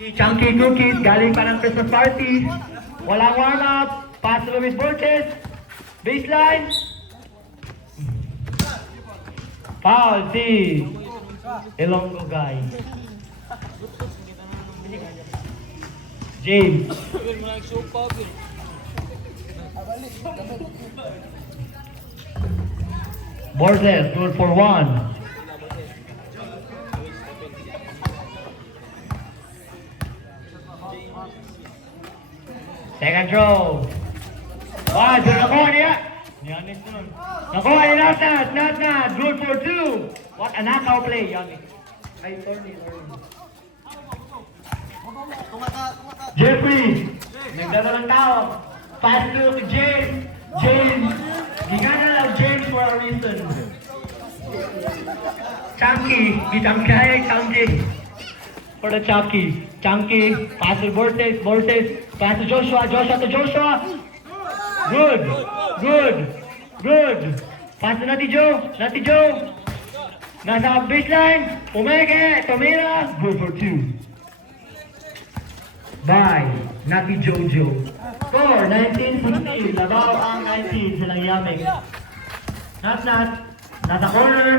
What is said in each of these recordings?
Chunky Cookies, galing pa ng Christmas party. Walang warm-up. Pass to Luis Borges. Baseline. Foul si Ilonggo guy. James. Borges, good for one. Second throw. Wah, dun nakuha niya. Yanis nun. Nakuha ni Not. Good for two. What a knockout play, Yanis. Ay, sorry. Jeffrey. Nagdala ng tao. Pass to James. James. Gigana lang James for a reason. Chunky. Chunky. For the Chunky. Chunky. Pass to Borges. Pass to Joshua. Joshua. Good. Pass to Natty Joe. Nasa baseline. Umeke. Tumira. Good for two. By Natty Jojo. Score 19-16. Labaw ang 19. Silang Yamik. Not. Nasa corner.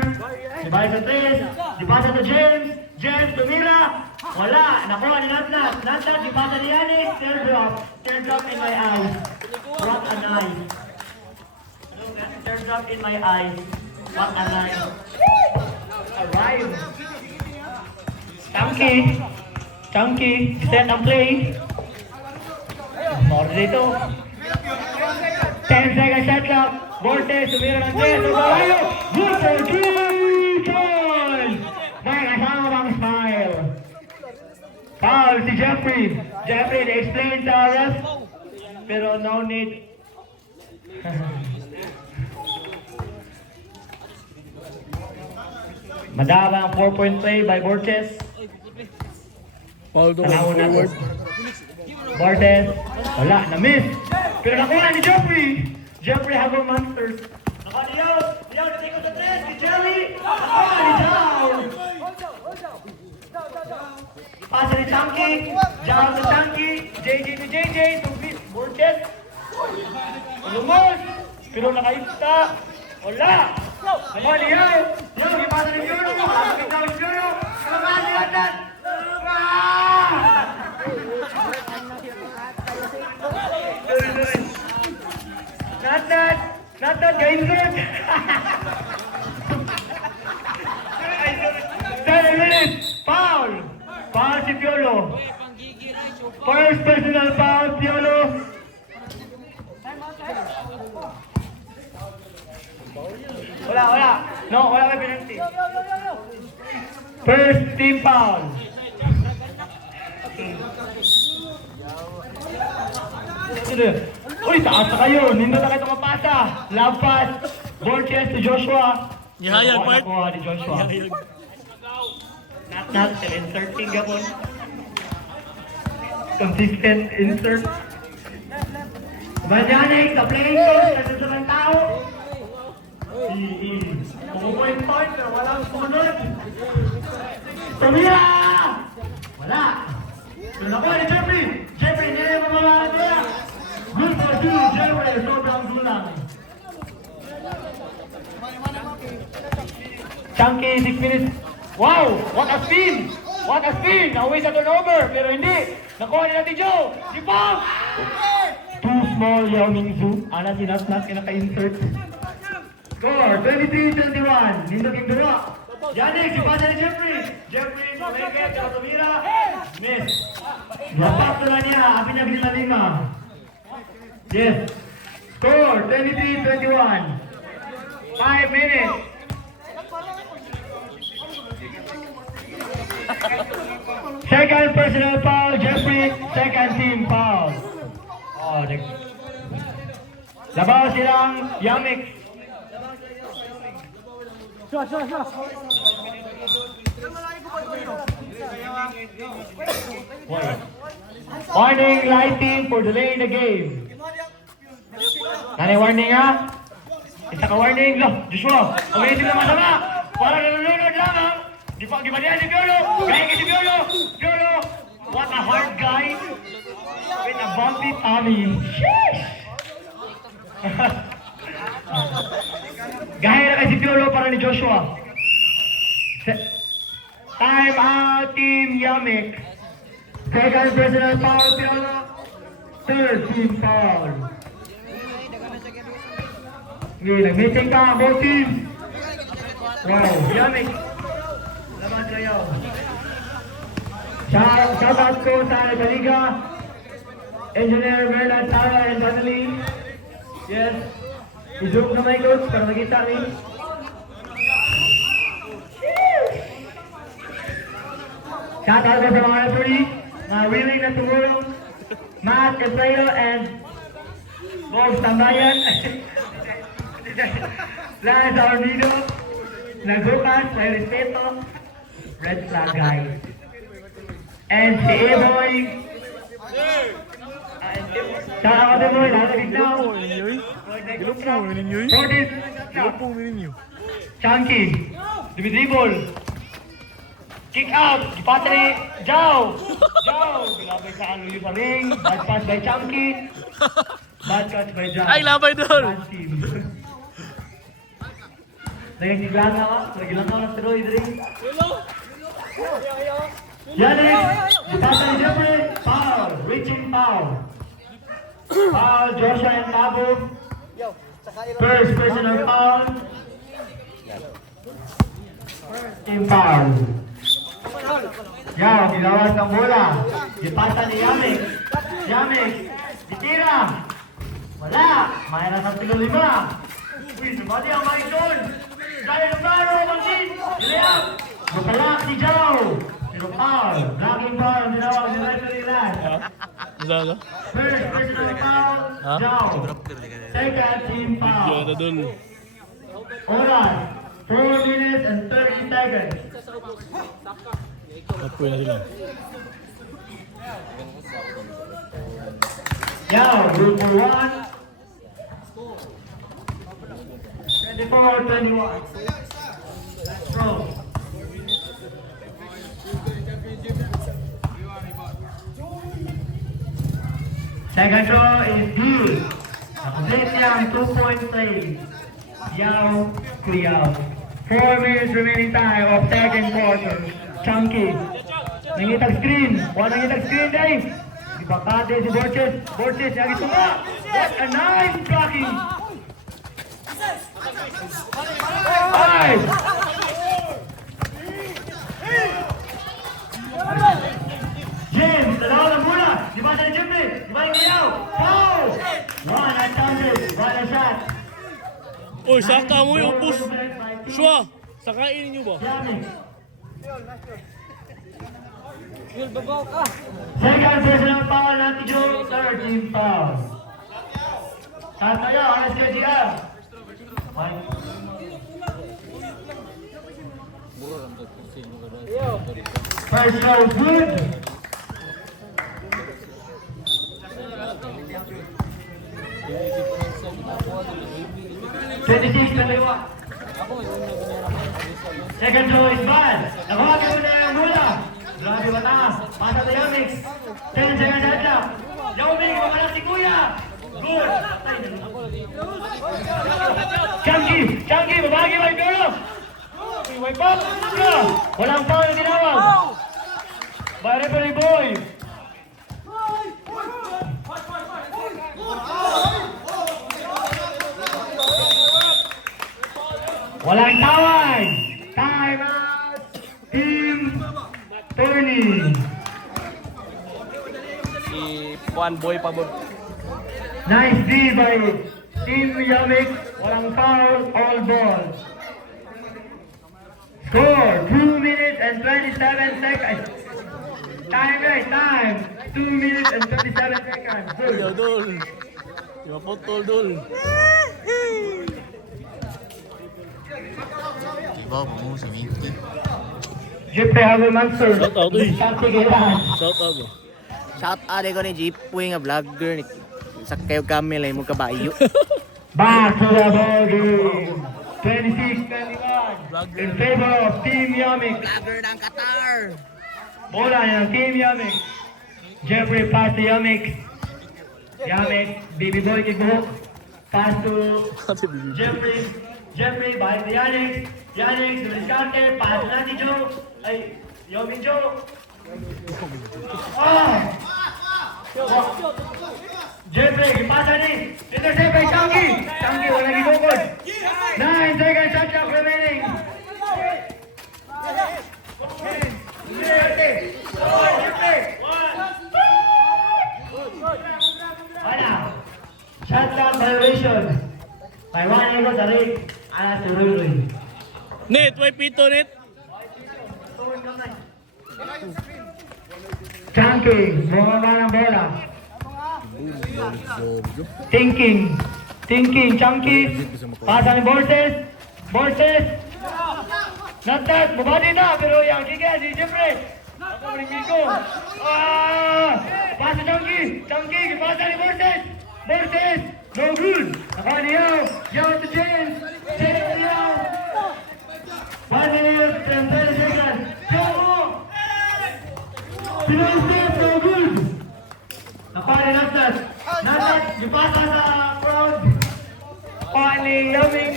Dibay sa 3. Dipasa to James. Tumira. Wala. Nakuha ni Not. Dipasa ni Yanis. Teardrop in my eyes. What a night. Teardrop in my eyes. What a night. Arrive. Chunky. Set and play. More dito. 10 seconds shot clock. Borges. Tumira ng 3. Good for 3 points. May kasama bang smile. Foul si Jeffrey. Na-explain sa ref. Pero no need. Madama ang 4-point play by Borges. Foul to forward. Borges. Wala. Na-miss. Pero nakuha ni Jeffrey habang monsters. Nakuha ni Yao. Natikot sa 3. Si Jerry. Nakuha ni Jao. Pasa ni Chunky. Jao sa Chunky. JJ. Borges. Lumos. Pero nakaista. Wala. Nakuha ni Yao. Ipasa ni Fioro. Ikaw ni Fioro. Nakuha ni Latan. Not game good. 7 minutes. Foul si Piolo. First personal foul, Piolo. Wala. No, wala may penalty. First team foul. Uy, taas na kayo. Nindot na kayo mapasa. Love pass. Borges to Joshua. Yahayag, Mark. Nakuha ni Joshua. Not inserting gapon. Consistent insert. Banyanek, sa playing field, nandito ng tao. Pumupuin point, pero walang sumunod. Tumira! Wala. Pero nakuha ni Jeffrey, hindi na mamalaan niya. Good for two, Jeffrey, sobrang gulang. Chunky, 6 minutes. Wow! What a spin! Nauwi sa turnover, pero hindi. Nakuha ni Natty Joe. Si Pop! Too small, Yao Mingzu. Ana si Nat kinaka-insert. Score, 23-21. Nindot yung dura. Yannick, si pasa ni Jeffrey, Meket, Tumira. Miss. Lapak na niya, apin na 5. Yes. Score, 23-21. 5 minutes. Second personal foul, Jeffrey. Second team foul. Labaw silang Yamik. Warning, lighting for delaying the game. Nanay warning ha? Isa ka warning. Joshua, umiisim na masama. Para nalulunod lang ha? Di pa gimanihan si Piolo. Kaya si Piolo. What a hard guy with a bumpy tummy. Sheesh! Gaya na kay si Piolo para ni Joshua. Time out, Team Yamik. Second personal foul, Piolo. Third team foul. Okay, nag-meeting ka, both teams. Wow, Yamik. Laban kayo. Shout out ko sa Baliga, Engineer Merlan, Tara, and Donnelly. Yes. I-zoom na may coach para makita rin. Shout out ko sa mga referee na willing na tumulong. Matt Estrello and Bob Tambayan. Lance Arnido. Nagukas, may respeto. Red flag guys. And si A-Boy. Shout out to Boy, lalagig na. Chunky, dumidribble. Kick out, ipasa ni Jao. Gilabay sa Aluyo pa ring. Bad pass by Chunky. Bad catch by Jao. Ay, labay doon. Bad team. Nagigilan na ka? Nagigilan ka ng steroid ring. Yannick, ipasa ni Jeffrey. Foul, reaching foul. Foul, Joshua and Tabo. First personal foul. Team foul. Yaw, nilawas ng bola. Ipasa ni Yamik. Ditira. Wala. Mayroon sa tilo 5. Uy, sumali ang Mike doon. Dahil ng baro, Martin. Ilayap. Matalak si Jao. Pero foul. Blocking foul. Dinawag ni referee last. Zaga. First personal foul. Jao. Second team foul. Yo, na doon. Oras. 4 minutes and 30 seconds. Tapoy na sila. Yaw, group for 1. 24-21. Throw. Second throw is good. Complete yang 2-point play. Yaw, clear. 4 minutes remaining time of second quarter. Chunky. Nangitag screen. Nangitag screen, Dave. Ipakate si Borges. Borges, yagi tuma. What a nice blocking. Five. James, dalawa lang muna. Di ba sa Jimmy? Di ba yung ilaw? Foul! One attempted. One shot. Uy, saka mo yung upos. Shwa, sakainin niyo ba? Second personal foul natin Joe. Third team foul. Saat tayo, alas ka GM. First row good. Second row is bad. Nakuha mo na yung mula. Grabe mataas. Pasa to Yamik. 10 seconds at lang. Yamik, wala si Kuya. Good. Chunky, babagi ba yung pero? Wipe up. Walang foul na tinawag. By referee boy. Walang tawag. Time out. Team Tony. Si Juan Boy pabor. Nice D by Team Yamik. Walang foul, all ball. Score, 2 minutes and 27 seconds. Time. 2 minutes and 27 seconds. Yo, dul. Yo, potol, dul. Diba mo si Minky? Jeffrey Hagelmanster. Shout out, uy. Shante Gilan. Shout out ba? Shout out ko ni Jeepway nga vlogger ni sa kayo kami lang mo kabayo. Back to the ball game. 26-21 in favor of Team Yamik. Vlogger ng Qatar. Bola ng Team Yamik. Jeffrey pass to Yamik. Yamik, baby boy kickbook. Pass to Jeffrey. Jeffrey behind the Yannick. Yannick to the counter. Pass natin Joe. Ay, Yomin Joe. Ah! Jeffrey, pasa ni. Intercept by Changi. Changi, wala gibukod. 9 seconds shot clock remaining. Wala. Shot clock violation. May one ego sa rig. Alas tuloy-tuloy. Net, way pito, net. Changi, bumaba ng bola. Thinking, Chunky, pasa ni Borges, not that, bumati na, pero yang kika, si Jeffrey, ako ko, pasa Chunky, pasa ni Borges, no good, ako niyaw, yaw to James niyaw, 1 minute and 30 seconds, yaw mo, Pinoy State, no good, Napari Nastat, ipasa sa crowd. Finally, Yaming.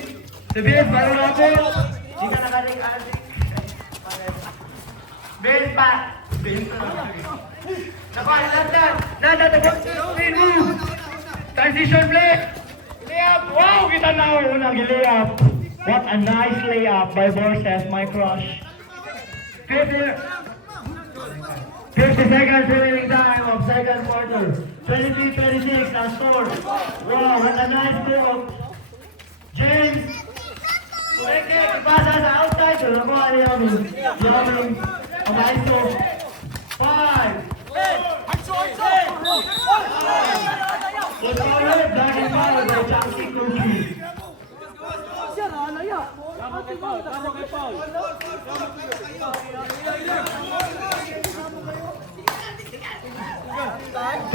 The base, baru na po. Di ka nakaring-aring. Base pa. Napari Nastat. Nastat, the move. Transition play. Layup. Wow, kita na unang layup. What a nice layup by Borges, my crush. 50 seconds remaining time of second quarter. 23-26 ang score. Wow, what a nice goal. James. Suweke, pasa sa outside. So, nakuha ni Yaming. Ang nice goal. 5. Let's go ulit. Dragon Power by Chunky Cookie.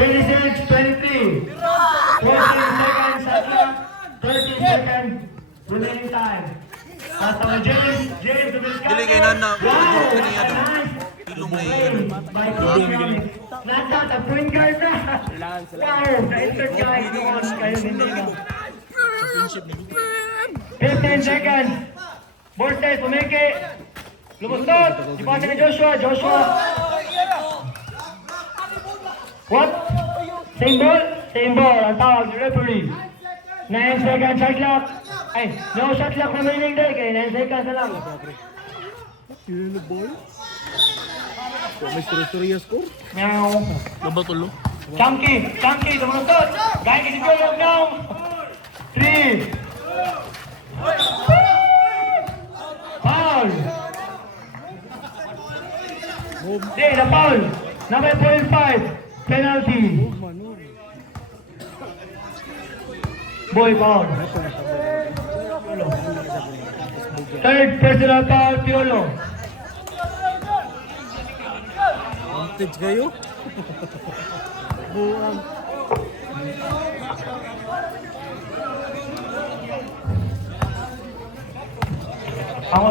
26, 23. 14 seconds at left. 13 seconds remaining time. Pasa kay James to Biscay. Dili kay Nana. Wow! Kaniya daw. Nice Ilong na play by Coach. Nasa the point guard na. Wow! Na-insert guys doon. Kayo hindi ka. 15 seconds. Borges, pumiki. Lumustot. Ipasa ni Joshua. What? Same ball? Same ball. Ang tawag ni referee. 9 seconds shot clock. Ay, no shot clock remaining day. Kaya 9 seconds na lang. May story score. Meow. Nabatulo. Chunky, lumustot. Gaya kasi ko lang now. 3. Foul. Hindi, na foul. Number 0.5. Penalty. Boy foul. Third personal foul, Piolo. Vantage kayo. Buang. Ang